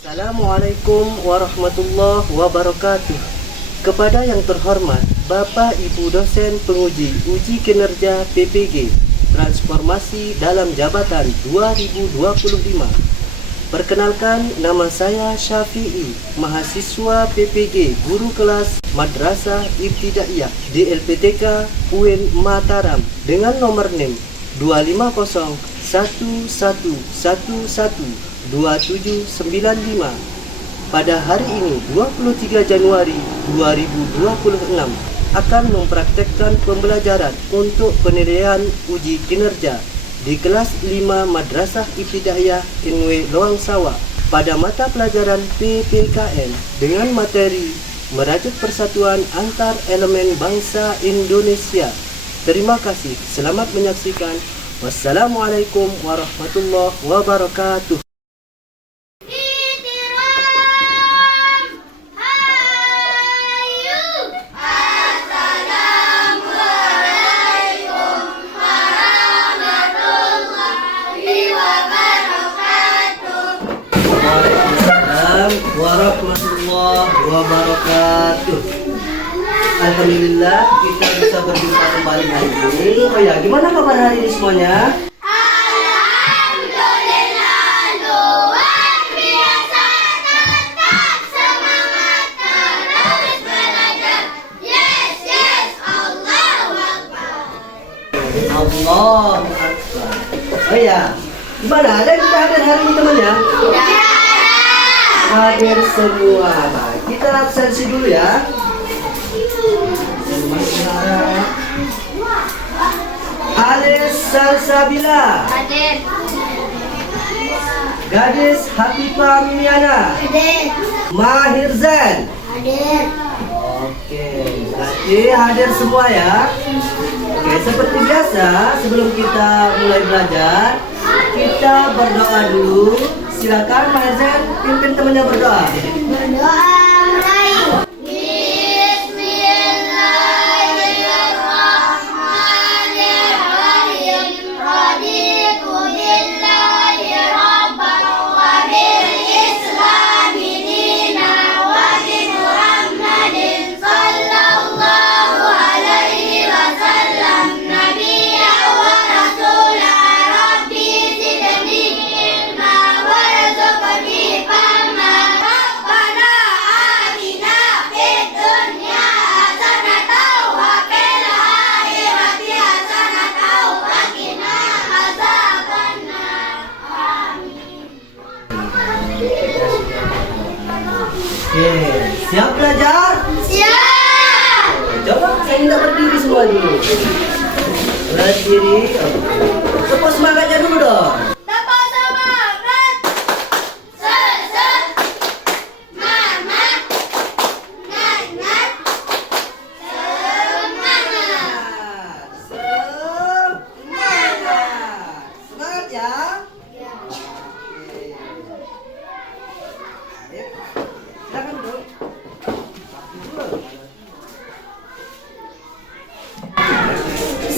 Assalamualaikum warahmatullahi wabarakatuh. Kepada yang terhormat Bapak Ibu dosen penguji uji kinerja PPG Transformasi dalam Jabatan 2025. Perkenalkan, nama saya Syafi'i, mahasiswa PPG Guru Kelas Madrasah Ibtidaiyah di LPTK UIN Mataram dengan nomor NIM 25011112795. Pada hari ini 23 Januari 2026 akan mempraktekkan pembelajaran untuk penilaian uji kinerja di kelas 5 Madrasah Ibtidaiyah NW Loang Sawah pada mata pelajaran PPKN dengan materi merajut persatuan antar elemen bangsa Indonesia. Terima kasih, selamat menyaksikan. Wassalamualaikum warahmatullahi wabarakatuh. Warahmatullahi wabarakatuh. Alhamdulillah kita bisa berjumpa kembali hari ini. Oh ya, gimana kabar hari ini semuanya? Alhamdulillah, luar biasa, tetap semangat terus belajar. Yes, yes, Allahu Akbar. Allahu Akbar. Oh ya, gimana? Ada yang kita hadir hari ini temannya? Hadir semua. Baik, kita absensi dulu ya. Alis Salsabila. Hadir. Gadis Hafifah Mimiana. Hadir. Mahir Zain. Hadir. Oke, berarti hadir semua ya. Oke, seperti biasa sebelum kita mulai belajar, kita berdoa dulu. Silakan Mahir Zain pimpin temannya berdoa. Berdoa mulai. Bismillahirrahmanirrahim. Raditu billahi rabban wa bil islami dinan wa bi Muhammadin sallallahu alaihi wasallam nabiyyan wa rasulan. Rabbi zidni ilma warzuqni fahma. Rabbana atina fid dunya hasanatan wa fil akhirati hasanatan wa qina azabannar. Amin. Oke, siap belajar? Siap. Coba saya minta berdiri semua dulu. Berdiri. Tepuk semangatnya dulu dong. Tepuk semangat. Semangat. Semangat. Semangat ya. Silakan duduk.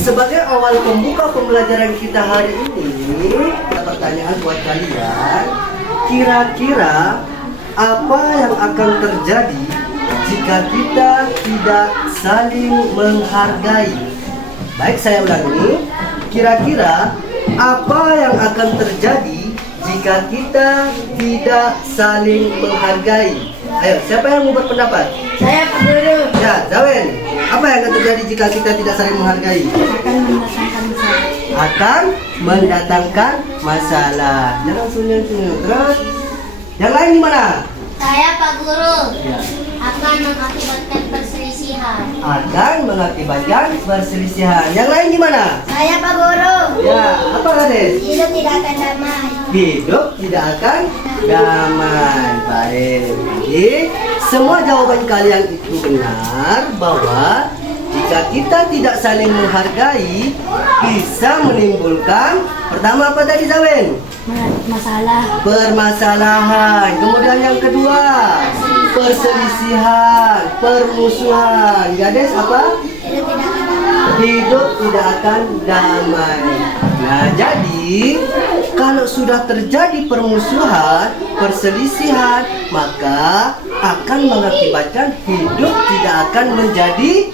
Sebagai awal pembuka pembelajaran kita hari ini, ada pertanyaan buat kalian. Kira-kira apa yang akan terjadi jika kita tidak saling menghargai? Baik, saya ulangi. Kira-kira apa yang akan terjadi jika kita tidak saling menghargai? Ayo, siapa yang mau berpendapat? Saya Pak Guru. Ya, Zawen. Apa yang akan terjadi jika kita tidak saling menghargai? Akan mendatangkan masalah. Jangan sunyeng-sunyeng. Terus, yang lain gimana? Saya Pak Guru. Ya. Akan mengakibatkan perselisihan. Akan mengakibatkan perselisihan. Yang lain gimana? Saya Pak Guru. Ya, apa Kades? Hidup tidak akan damai. Hidup tidak akan damai. Baik. Jadi, semua jawaban kalian itu benar bahwa jika kita tidak saling menghargai bisa menimbulkan pertama apa tadi Zawen? Masalah. Permasalahan. Kemudian yang kedua, perselisihan, permusuhan. Gadis apa? Hidup tidak akan damai. Hidup tidak akan damai. Nah, jadi kalau sudah terjadi permusuhan, perselisihan, maka akan mengakibatkan hidup tidak akan menjadi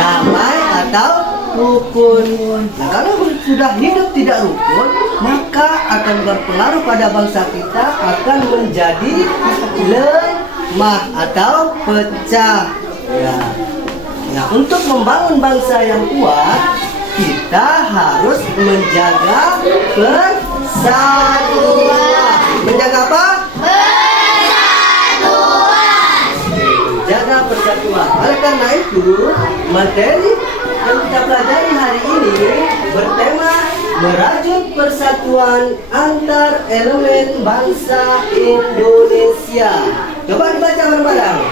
damai atau rukun. Nah, kalau sudah hidup tidak rukun, maka akan berpengaruh pada bangsa kita, akan menjadi lemah atau pecah. Ya. Nah, untuk membangun bangsa yang kuat, kita harus menjaga persatuan. Menjaga apa? Persatuan. Menjaga persatuan. Oleh karena itu, materi yang kita pelajari hari ini bertema merajut persatuan antar elemen bangsa Indonesia. Coba dibaca bareng-bareng.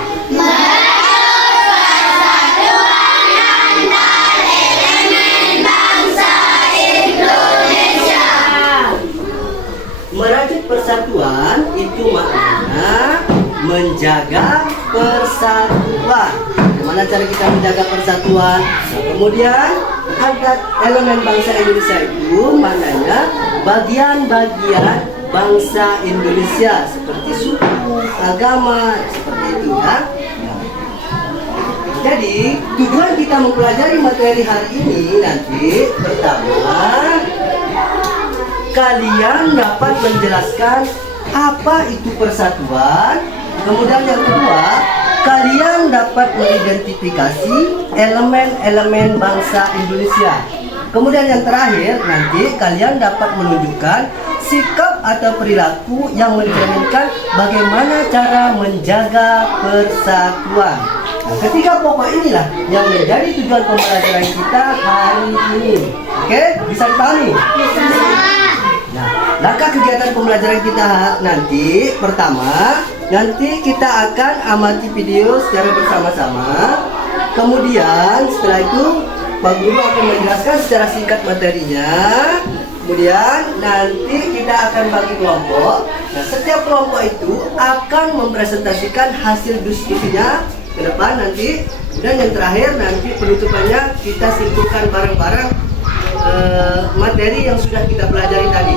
Merajut persatuan itu maknanya menjaga persatuan. Bagaimana cara kita menjaga persatuan? Nah, kemudian ada elemen bangsa Indonesia itu maknanya bagian-bagian bangsa Indonesia seperti suku, agama, seperti itu ya. Jadi tujuan kita mempelajari materi hari ini nanti pertama, kalian dapat menjelaskan apa itu persatuan. Kemudian yang kedua, kalian dapat mengidentifikasi elemen-elemen bangsa Indonesia. Kemudian yang terakhir, nanti kalian dapat menunjukkan sikap atau perilaku yang mencerminkan bagaimana cara menjaga persatuan. Nah, ketiga pokok inilah yang menjadi tujuan pembelajaran kita hari ini. Oke, bisa dipahami? Bisa. Nah, langkah kegiatan pembelajaran kita nanti pertama, nanti kita akan amati video secara bersama-sama. Kemudian setelah itu Pak Guru akan menjelaskan secara singkat materinya. Kemudian nanti kita akan bagi kelompok. Nah, setiap kelompok itu akan mempresentasikan hasil diskusinya ke depan nanti. Dan yang terakhir nanti penutupannya kita simpulkan bareng-bareng materi yang sudah kita pelajari tadi.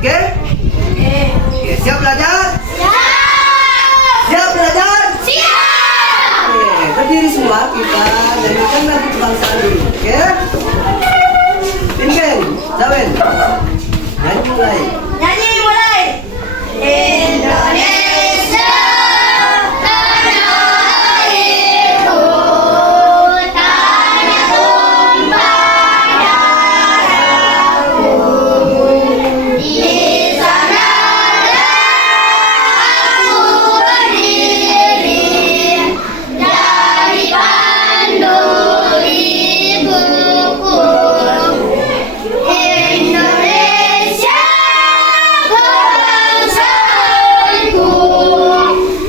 Oke? Oke, siap belajar? Siap belajar? Siap. Oke, berdiri semua, kita nyanyikan lagu kebangsaan dulu. Oke? Timken, Zawen. Nyanyi mulai. Nyanyi mulai. Indonesia tanah airku, tanah tumpah darahku. Di sana aku berdiri, dari pandu ibuku. Indonesia bangsaku,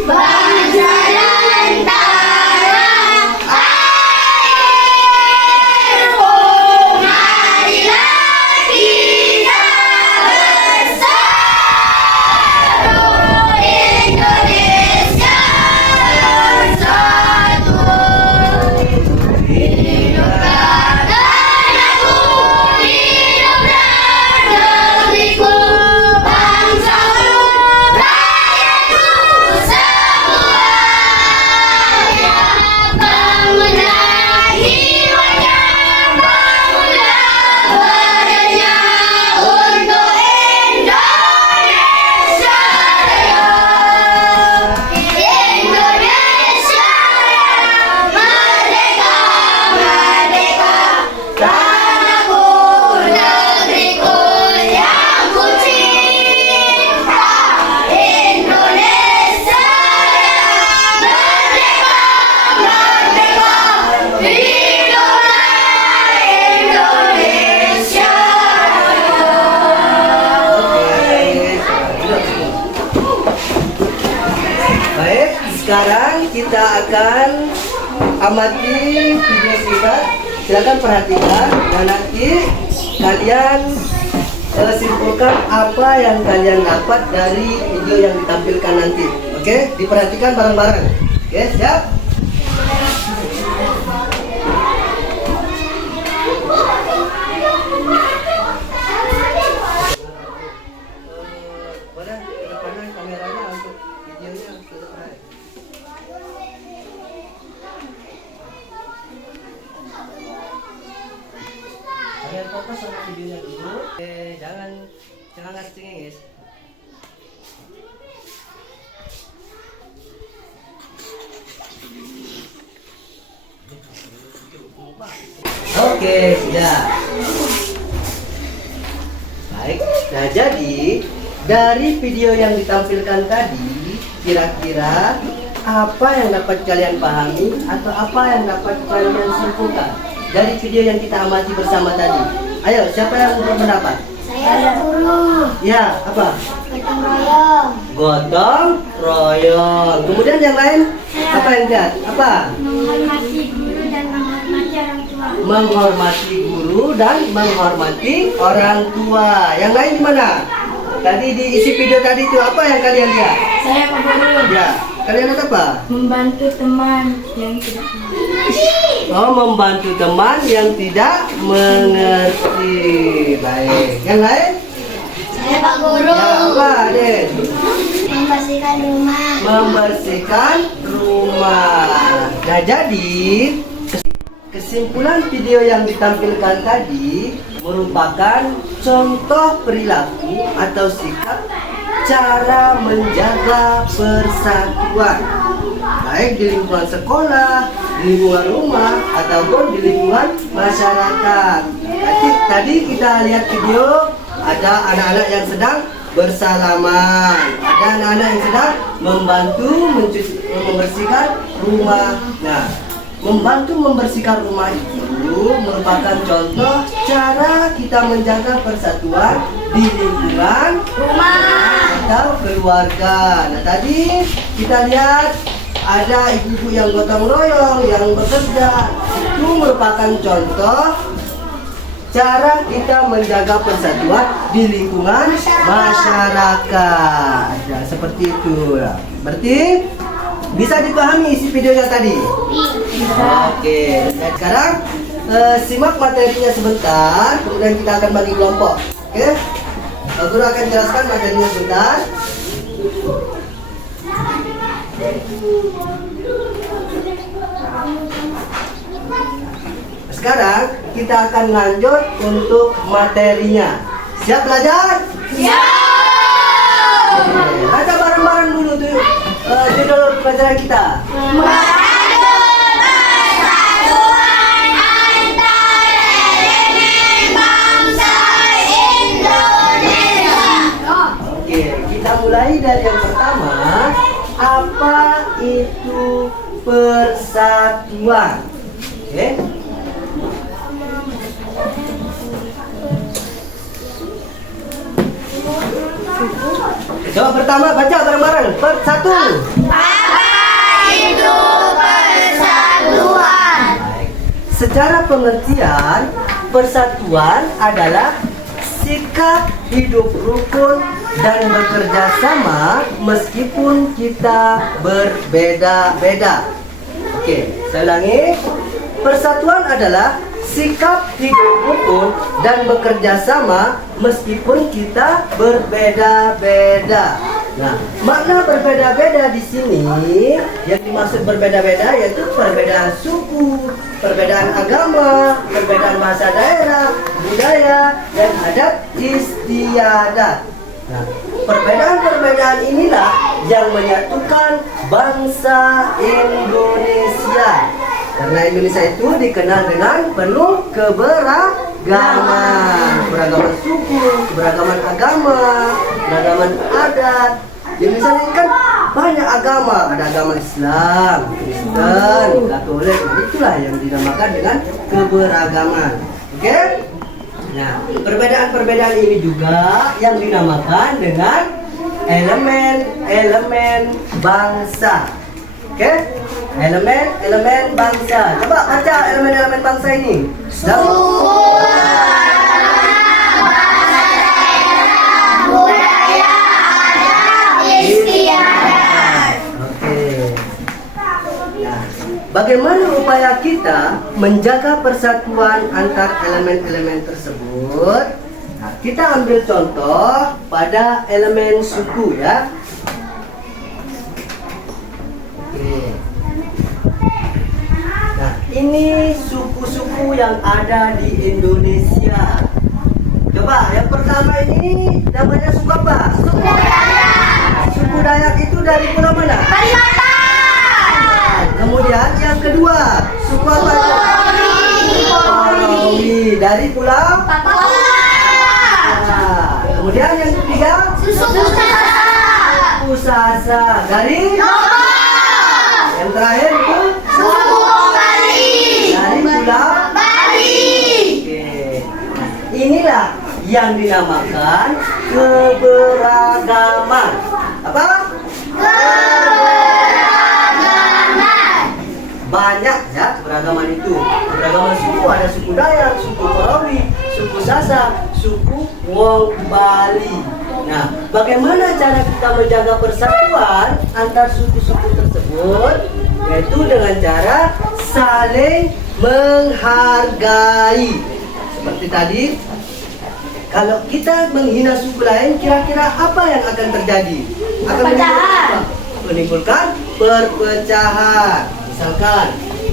bangsa dan tanah airku. Marilah kita bersatu, Indonesia bersatu. Hiduplah tanahku, hiduplah negeriku, bangsaku, rakyatku semuanya. Bangunlah jiwanya, bangunlah badannya untuk Indonesia Raya. Indonesia merdeka, merdeka, tanahku, negeriku yang ku cinta. Indonesia merdeka, merdeka, hiduplah Indonesia. Baik, sekarang kita akan amati video singkat. Silakan perhatikan dan nanti kalian simpulkan apa yang kalian dapat dari video yang ditampilkan nanti. Oke, diperhatikan bareng-bareng. Oke, siap? kameranya untuk videonya selesai. Kalian fokus sama videonya dulu. Jangan ngasih cengeng, guys. Oke, sudah. Baik. Nah, jadi dari video yang ditampilkan tadi, kira-kira apa yang dapat kalian pahami atau apa yang dapat kalian simpulkan dari video yang kita amati bersama tadi? Ayo, siapa yang berpendapat? Saya guru. Ya, apa? Gotong royong. Gotong royong. Kemudian yang lain, apa yang lihat? Apa? Menghormati guru dan menghormati orang tua. Menghormati guru dan menghormati orang tua. Yang lain gimana? Tadi di isi video tadi itu apa yang kalian lihat? Saya Pak Guru. Ya, kalian lihat apa? Membantu teman yang tidak mengerti. Oh, membantu teman yang tidak mengerti. Baik. Yang lain? Saya Pak Guru. Ya, apa, Aden? Membersihkan rumah. Membersihkan rumah. Nah, jadi kesimpulan video yang ditampilkan tadi merupakan contoh perilaku atau sikap cara menjaga persatuan, baik di lingkungan sekolah, di lingkungan rumah, ataupun di lingkungan masyarakat. Tadi kita lihat video, ada anak-anak yang sedang bersalaman, ada anak-anak yang sedang membantu membersihkan rumah. Nah, membantu membersihkan rumah itu merupakan contoh cara kita menjaga persatuan di lingkungan Rumah. atau keluarga. Nah, tadi kita lihat ada ibu-ibu yang gotong royong yang bekerja. Itu merupakan contoh cara kita menjaga persatuan di lingkungan masyarakat. Nah, seperti itu. Berarti bisa dipahami isi videonya tadi? Oke, dan sekarang simak materinya sebentar, kemudian kita akan bagi kelompok. Oke, Guru akan jelaskan materinya sebentar. Sekarang kita akan lanjut untuk materinya. Siap belajar? Siap. Oke, baca bareng-bareng dulu tuh judul pelajaran kita. Membantu persatuan antar elemen bangsa Indonesia. Oke, kita mulai dari yang pertama. Apa itu persatuan? Oke. Coba pertama baca bareng-bareng. Satu. Apa itu persatuan? Secara pengertian, persatuan adalah sikap hidup rukun dan bekerja sama meskipun kita berbeda-beda. Oke, saya ulangi. Persatuan adalah sikap hidup rukun dan bekerja sama meskipun kita berbeda-beda. Nah, makna berbeda-beda di sini yang dimaksud berbeda-beda yaitu perbedaan suku, perbedaan agama, perbedaan bahasa daerah, budaya, dan adat istiadat. Nah, perbedaan-perbedaan inilah yang menyatukan bangsa Indonesia. Karena Indonesia itu dikenal dengan penuh keberagaman, keberagaman suku, keberagaman agama, keberagaman adat. Di Indonesia ini kan banyak agama, ada agama Islam, Kristen, Katolik. Itulah yang dinamakan dengan keberagaman. Oke? Nah, perbedaan-perbedaan ini juga yang dinamakan dengan elemen-elemen bangsa. Oke? Elemen-elemen bangsa. Coba baca elemen-elemen bangsa ini. Budaya, adat, istiadat. Oke. Nah, bagaimana upaya kita menjaga persatuan antar elemen-elemen tersebut? Nah, kita ambil contoh pada elemen suku ya. Oke. Nah, ini suku-suku yang ada di Indonesia. Coba, yang pertama ini namanya suku apa? Suku Dayak. Suku Dayak itu dari pulau mana? Kalimantan. Kemudian yang kedua, suku apa? Romi dari pulau Papua. Nah, kemudian yang ketiga, Suku Sasak. suku Sasak dari Lombok. yang terakhir itu Suku Bali. dari pulau. Bali. Oke. Inilah yang dinamakan keberagaman. Apa? Keberagaman. Banyak ya keberagaman itu. Keberagaman suku, ada suku Dayak, suku Korawi, suku Sasak, suku Wong Bali. Nah, bagaimana cara kita menjaga persatuan antar suku-suku tersebut? Yaitu dengan cara saling menghargai. Seperti tadi, kalau kita menghina suku lain, kira-kira apa yang akan terjadi? Akan Perpecahan. menimbulkan perpecahan. Misalkan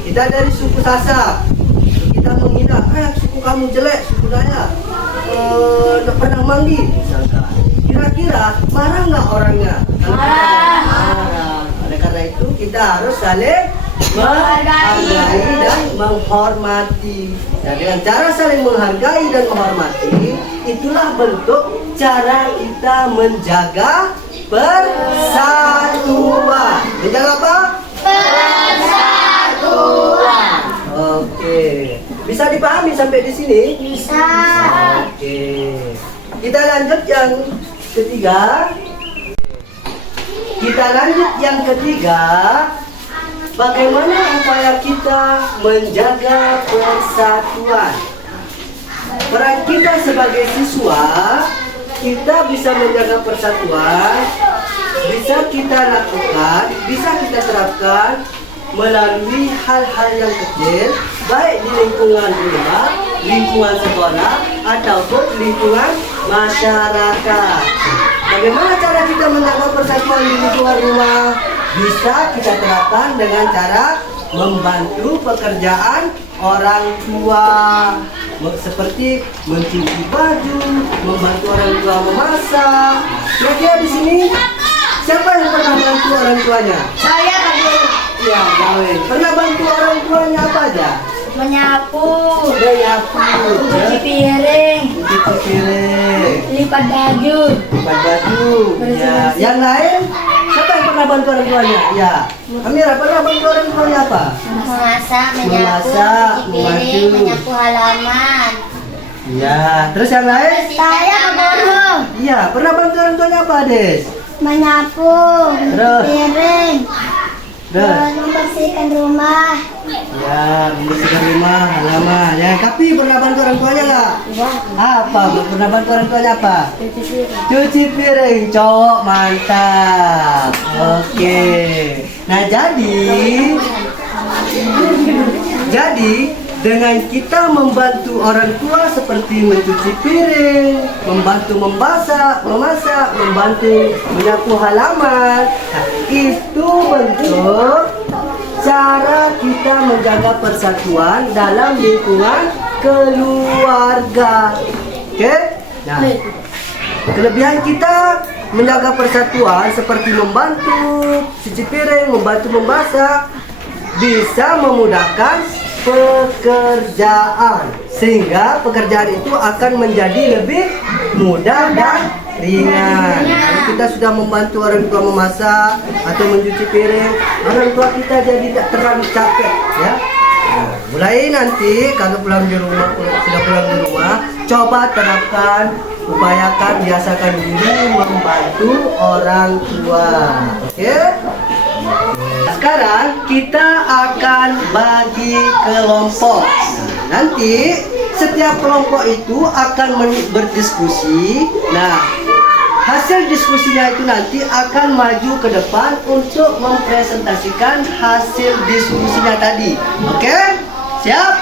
kita dari suku Sasak, kita menghina, suku kamu jelek, suku Dayak, tidak pernah manggil, misalkan. Kira-kira marah nggak orangnya? Marah. Oleh karena itu kita harus saling menghargai dan menghormati. Dan dengan cara saling menghargai dan menghormati, itulah bentuk cara kita menjaga persatuan. Menjaga apa? Persatuan. Oke. Bisa dipahami sampai di sini? Bisa. Oke. Kita lanjut yang ketiga. Bagaimana upaya kita menjaga persatuan? Peran kita sebagai siswa, kita bisa menjaga persatuan, bisa kita lakukan, bisa kita terapkan melalui hal-hal yang kecil, baik di lingkungan rumah, lingkungan sekolah, ataupun lingkungan masyarakat. Bagaimana cara kita menjaga persatuan di lingkungan rumah? Bisa kita terapkan dengan cara membantu pekerjaan orang tua, seperti mencuci baju, membantu orang tua memasak. Kira-kira di sini siapa yang pernah bantu orang tuanya? Saya tadi Ya, Gawin. Pernah bantu orang tuanya apa aja? menyapu, Menyapu, cuci piring, cuci piring, lipat baju. lipat baju. Ya, yang lain siapa yang pernah bantu orang tuanya? Ya, Amira pernah bantu orang tuanya apa? Memasak, Memasak, menyapu, cuci piring, membantu. menyapu halaman. Ya, terus yang lain? Saya guru. Iya, pernah bantu orang tuanya apa, Des? Menyapu, Terus? piring, Terus? membersihkan rumah. Ya, membersihkan rumah, halaman. Ya, tapi pernah bantu orang tuanya nggak? Apa? Pernah bantu orang tuanya apa? Cuci piring. Cuci piring, cowok mantap. Oke. Nah, jadi dengan kita membantu orang tua seperti mencuci piring, membantu memasak, membantu menyapu halaman, nah, itu bentuk cara kita menjaga persatuan dalam lingkungan keluarga. Oke? Nah, kelebihan kita menjaga persatuan seperti membantu cuci piring, membantu memasak, bisa memudahkan pekerjaan, sehingga pekerjaan itu akan menjadi lebih mudah dan ringan. Kalau kita sudah membantu orang tua memasak atau mencuci piring, orang tua kita jadi tidak terlalu capek, ya. Nah, mulai nanti kalau sudah pulang di rumah, coba terapkan, upayakan, biasakan diri membantu orang tua. Oke? Sekarang kita akan bagi kelompok. Nanti setiap kelompok itu akan berdiskusi. Nah, hasil diskusinya itu nanti akan maju ke depan untuk mempresentasikan hasil diskusinya tadi. Oke? Siap?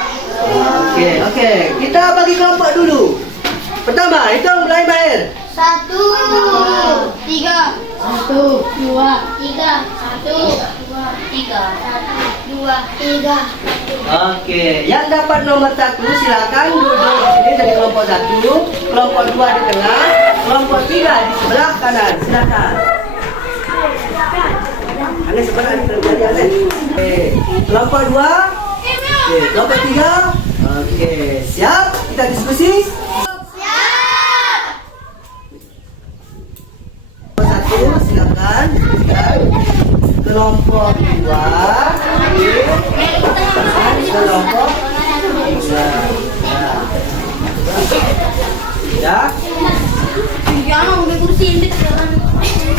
Oke. Kita bagi kelompok dulu. Pertama, hitung mulai Mahir. 1, 3, 1, 2, 3, 1, 2, 1, 2, 3. Oke, yang dapat nomor 1 silakan duduk di sini dari kelompok 1, kelompok 2 di tengah, kelompok 3 di sebelah kanan. Silakan. Aneh sebenarnya terjadi aneh. Oke, kelompok 2. Oke, kelompok 3. Oke, siap? Kita diskusi. Kelompok 1 silakan. Kelompok 2. Kelompok 3. Ya.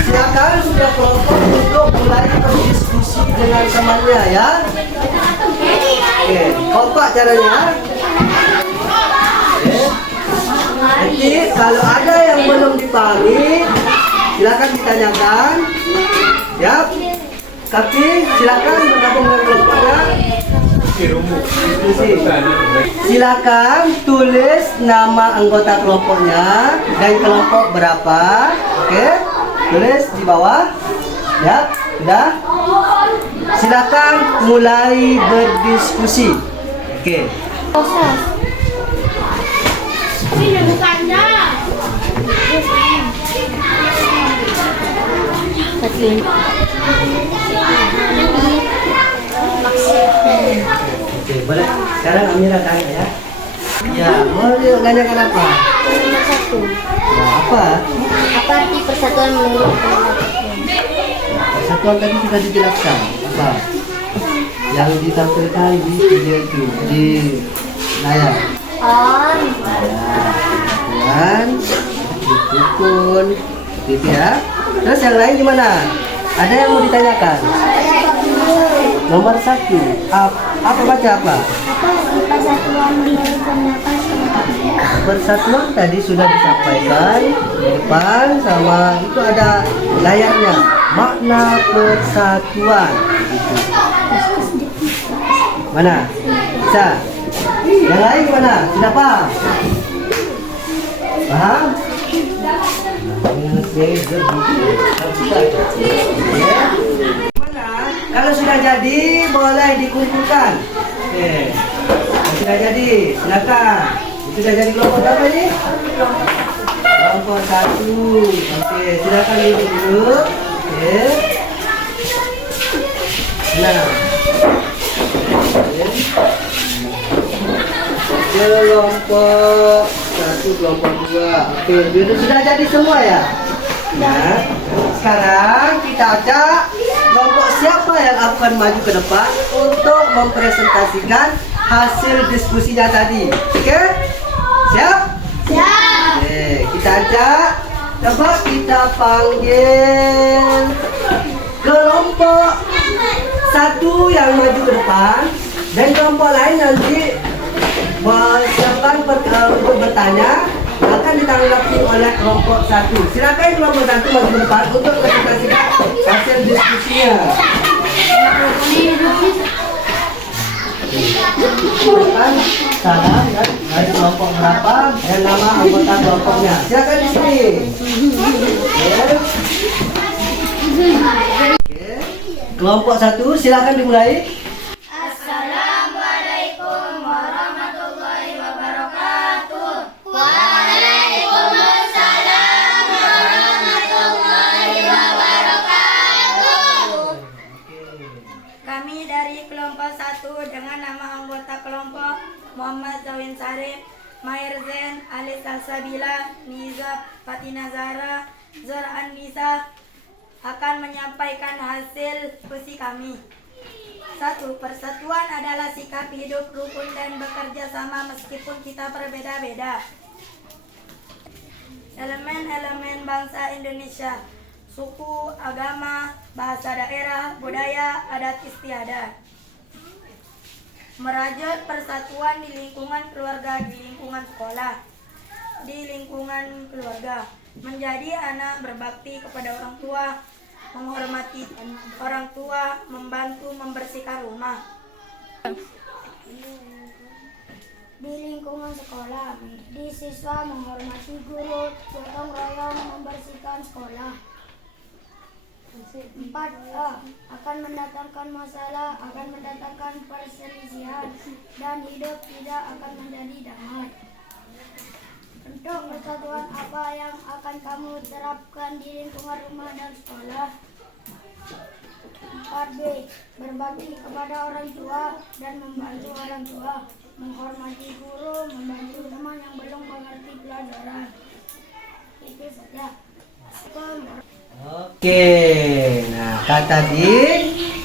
Silakan sudah kelompok untuk mulai berdiskusi dengan temannya ya. Oke, kompak caranya. Oke. Nanti kalau ada yang belum dipahami, silakan ditanyakan. Ya. Tapi silakan bergabung dengan kelompoknya. Diskusi. Silakan tulis nama anggota kelompoknya dan kelompok berapa. Oke, tulis di bawah. Ya, sudah. Silakan mulai berdiskusi. Oke. Oke, boleh. Sekarang Amira tanya ya. Ya, mau tanyakan apa? Nomor 1. Ya, apa? Apa arti persatuan menurut Persatuan tadi sudah dijelaskan. Apa? Yang ditampilkan di video itu di layar. On. Persatuan, rukun, gitu ya. Terus yang lain gimana? Ada yang mau ditanyakan? Nomor 1. Apa baca apa? Apa arti persatuan menurut pendapat teman-teman? Persatuan tadi sudah disampaikan di depan sama itu ada layarnya. Makna persatuan. Mana? Bisa? Yang lain gimana? Sudah paham? Paham? Kalau sudah jadi boleh dikumpulkan. Oke. Kalau sudah jadi, silakan. Sudah jadi kelompok berapa ini? Kelompok 1. Oke, silakan duduk dulu. Oke. Nah. Oke. Kelompok 1, kelompok 2. Oke, duduk sudah jadi semua ya? Nah, sekarang kita ajak kelompok siapa yang akan maju ke depan untuk mempresentasikan hasil diskusinya tadi. Oke? Siap? Siap. Oke, kita ajak. Coba kita panggil kelompok 1 yang maju ke depan dan kelompok lain nanti silakan untuk bertanya akan ditanggapi oleh kelompok 1. Silakan kelompok 1 maju ke depan untuk presentasikan hasil diskusinya. Silakan salam dan dari kelompok berapa dan nama anggota kelompoknya. Silakan di sini. Oke. Kelompok 1 silakan dimulai. Assalamualaikum warahmatullahi wabarakatuh. Waalaikumsalam warahmatullahi wabarakatuh. Kami dari kelompok 1 dengan nama anggota kelompok Muhammad Zawin Sarif, Maher Zen, Ali Salsabila, Niza Fatina Zahra, Zor Anissa akan menyampaikan hasil diskusi kami. 1. Persatuan adalah sikap hidup rukun dan bekerja sama meskipun kita berbeda-beda. Elemen-elemen bangsa Indonesia, suku, agama, bahasa daerah, budaya, adat istiadat. Merajut persatuan di lingkungan keluarga, di lingkungan sekolah, di lingkungan keluarga. Menjadi anak berbakti kepada orang tua, menghormati orang tua, membantu membersihkan rumah. Di lingkungan sekolah, di siswa menghormati guru, gotong royong membersihkan sekolah. 4A. Akan mendatangkan masalah, akan mendatangkan perselisihan, dan hidup tidak akan menjadi damai. Untuk persatuan apa yang akan kamu terapkan di lingkungan rumah dan sekolah? 4B. Berbakti kepada orang tua dan membantu orang tua, menghormati guru, membantu teman yang belum mengerti pelajaran. Itu saja. Oke, nah tadi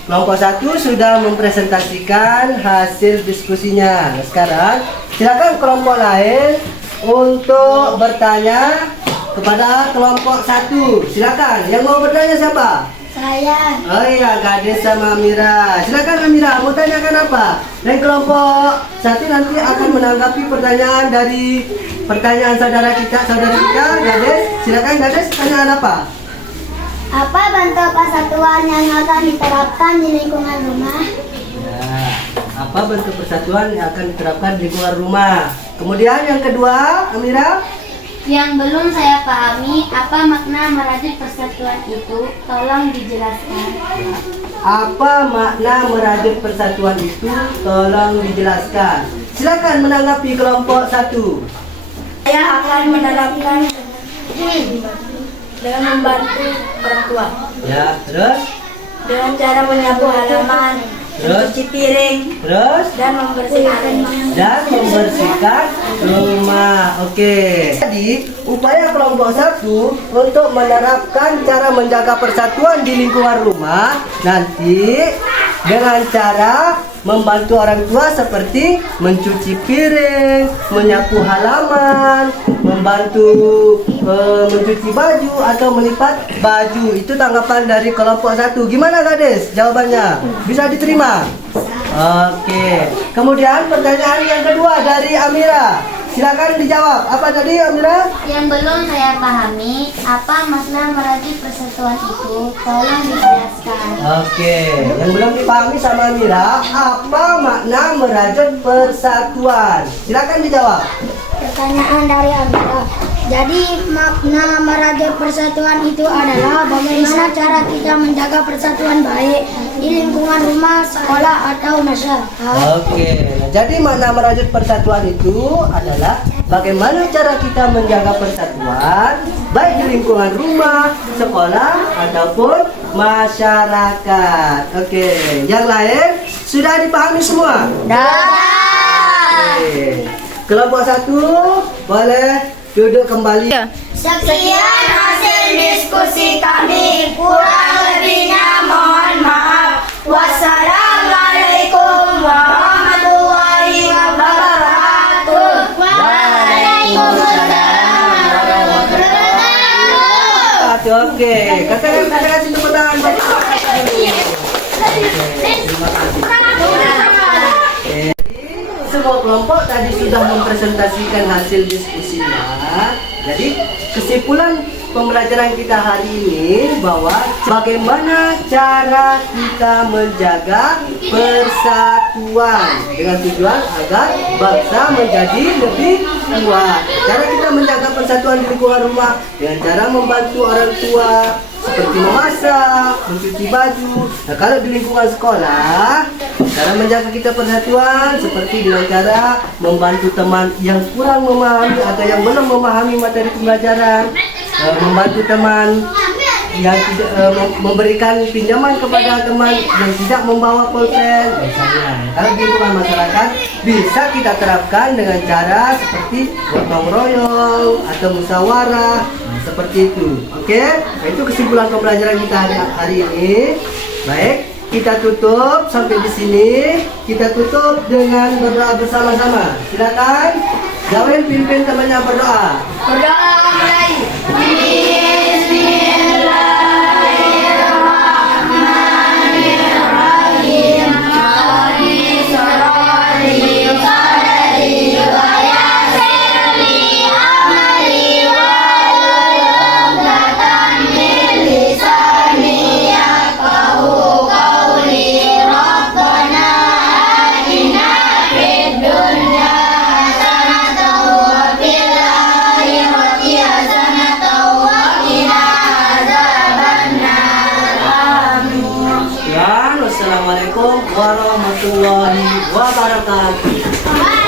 kelompok 1 sudah mempresentasikan hasil diskusinya. Nah, sekarang silakan kelompok lain untuk bertanya kepada kelompok 1. Silakan, yang mau bertanya siapa? Saya. Oh iya, Gadis sama Amira. Silakan Amira, mau tanyakan apa? Dan kelompok 1 nanti akan menanggapi pertanyaan dari pertanyaan saudari kita, Gadis. Silakan Gadis, pertanyaan apa? Apa bentuk persatuan yang akan diterapkan di lingkungan rumah? Ya, apa bentuk persatuan yang akan diterapkan di lingkungan rumah? Kemudian yang kedua, Amira. Yang belum saya pahami, apa makna merajut persatuan itu? Tolong dijelaskan. Apa makna merajut persatuan itu? Tolong dijelaskan. Silakan menanggapi kelompok 1. Saya akan menerapkan dengan membantu orang tua, Ya, terus? dengan cara menyapu halaman, mencuci piring, Terus? dan membersihkan rumah. Oke. Jadi, upaya kelompok 1 untuk menerapkan cara menjaga persatuan di lingkungan rumah nanti dengan cara membantu orang tua seperti mencuci piring, menyapu halaman, membantu mencuci baju atau melipat baju. Itu tanggapan dari kelompok 1. Gimana Gadis? Jawabannya bisa diterima? Oke. Kemudian pertanyaan yang kedua dari Amira. Silakan dijawab. Apa tadi Amira? Yang belum saya pahami, apa makna merajut persatuan itu? Tolong dijelaskan. Oke, yang belum dipahami sama Amira, apa makna merajut persatuan? Silakan dijawab. Pertanyaan dari Amira. Jadi makna merajut persatuan itu adalah bagaimana cara kita menjaga persatuan baik di lingkungan rumah, sekolah, atau masyarakat. Oke, jadi makna merajut persatuan itu adalah bagaimana cara kita menjaga persatuan baik di lingkungan rumah, sekolah, ataupun masyarakat. Oke, yang lain sudah dipahami semua? Oke. Kelompok 1 boleh duduk kembali. Sekian hasil diskusi kami, kurang lebihnya mohon maaf. Wassalamualaikum warahmatullahi wabarakatuh. Waalaikumsalam. Oke, katakan kasih tepuk tangan. Semua kelompok tadi sudah mempresentasikan hasil diskusinya. Jadi kesimpulan pembelajaran kita hari ini bahwa bagaimana cara kita menjaga persatuan dengan tujuan agar bangsa menjadi lebih kuat. Cara kita menjaga persatuan di lingkungan rumah dengan cara membantu orang tua seperti memasak, mencuci baju. Nah, kalau di lingkungan sekolah, cara menjaga kita persatuan seperti dengan cara membantu teman yang kurang memahami atau yang belum memahami materi pembelajaran, membantu teman yang tidak memberikan pinjaman kepada teman yang tidak membawa pulpen misalnya. Kalau di lingkungan masyarakat bisa kita terapkan dengan cara seperti gotong royong atau musyawarah, seperti itu. Oke, nah, itu kesimpulan pembelajaran kita hari ini. Baik, kita tutup sampai di sini. Kita tutup dengan berdoa bersama-sama. Silakan Zawin pimpin temannya berdoa. berdoa mulai. Dunia hasanatan wa fil akhirati hasanatan wa warahmatullahi wabarakatuh.